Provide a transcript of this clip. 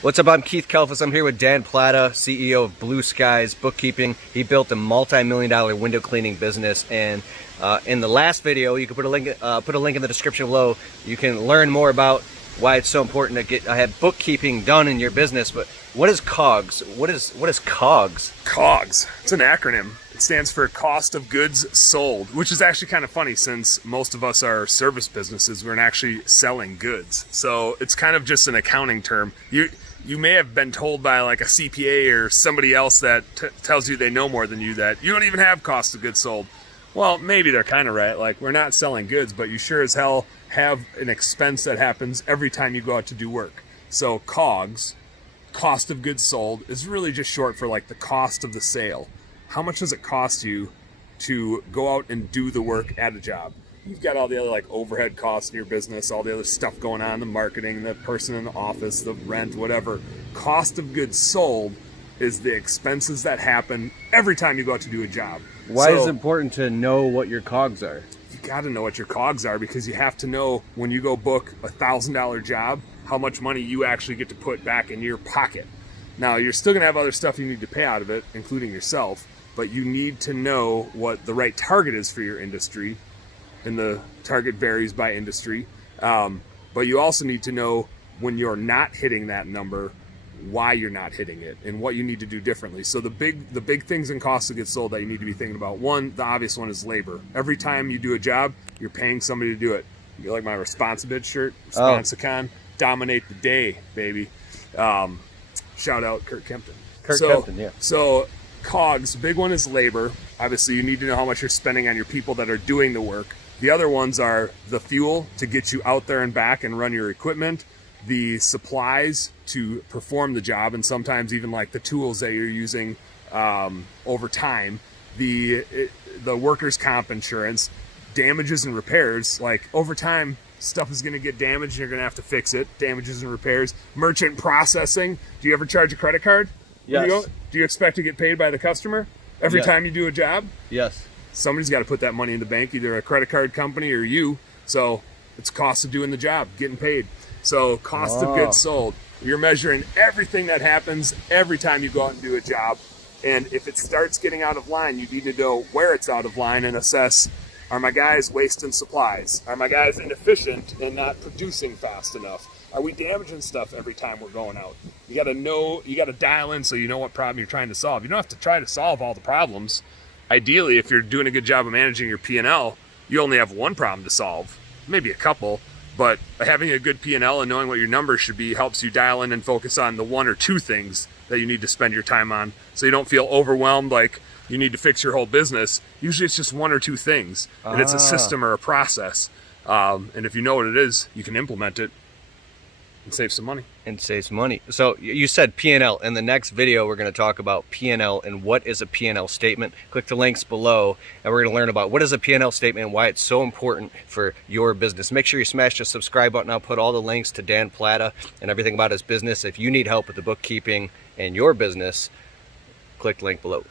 What's up? I'm Keith Kelfus. I'm here with Dan Platta, CEO of Blue Skies Bookkeeping. He built a multi-million-dollar window cleaning business, and in the last video, you can put a link in the description below. You can learn more about why it's so important to have bookkeeping done in your business. But what is COGS? What is COGS? COGS. It's an acronym. It stands for cost of goods sold, which is actually kind of funny since most of us are service businesses. We're not actually selling goods. So it's kind of just an accounting term. You may have been told by like a CPA or somebody else that tells you they know more than you that you don't even have cost of goods sold. Well, maybe they're kind of right. Like, we're not selling goods, but you sure as hell have an expense that happens every time you go out to do work. So COGS, cost of goods sold, is really just short for like the cost of the sale. How much does it cost you to go out and do the work at a job? You've got all the other like overhead costs in your business, all the other stuff going on, the marketing, the person in the office, the rent, whatever. Cost of goods sold is the expenses that happen every time you go out to do a job. Why is it important to know what your COGS are? You got to know what your COGS are, because you have to know when you go book a $1,000 job, how much money you actually get to put back in your pocket. Now, you're still going to have other stuff you need to pay out of it, including yourself, but you need to know what the right target is for your industry, and the target varies by industry. But you also need to know when you're not hitting that number, why you're not hitting it, and what you need to do differently. So the big things in cost of goods sold that you need to be thinking about. One, the obvious one, is labor. Every time you do a job, you're paying somebody to do it. You like my Responsibid shirt, Responsicon, dominate the day, baby. Shout out Kurt Kempton. Kempton, yeah. So COGS, big one is labor. Obviously, you need to know how much you're spending on your people that are doing the work. The other ones are the fuel to get you out there and back and run your equipment, the supplies to perform the job, and sometimes even like the tools that you're using over time, the workers' comp insurance, damages and repairs. Like, over time, stuff is going to get damaged and you're going to have to fix it. Damages and repairs. Merchant processing. Do you ever charge a credit card? Yes. Do you expect to get paid by the customer every time you do a job? Yes. Somebody's got to put that money in the bank, either a credit card company or you. So it's cost of doing the job, getting paid. So cost of goods sold. You're measuring everything that happens every time you go out and do a job. And if it starts getting out of line, you need to know where it's out of line and assess, are my guys wasting supplies? Are my guys inefficient and not producing fast enough? Are we damaging stuff every time we're going out? You got to know, you got to dial in so you know what problem you're trying to solve. You don't have to try to solve all the problems. Ideally, if you're doing a good job of managing your P&L, you only have one problem to solve, maybe a couple, but having a good P&L and knowing what your numbers should be helps you dial in and focus on the one or two things that you need to spend your time on, so you don't feel overwhelmed like you need to fix your whole business. Usually it's just one or two things, and it's a system or a process. And if you know what it is, you can implement it and save some money. So you said P&L. In the next video, we're going to talk about P&L and what is a P&L statement. Click the links below, and we're going to learn about what is a P&L statement and why it's so important for your business. Make sure you smash the subscribe button. I'll put all the links to Dan Platta and everything about his business. If you need help with the bookkeeping and your business, click the link below.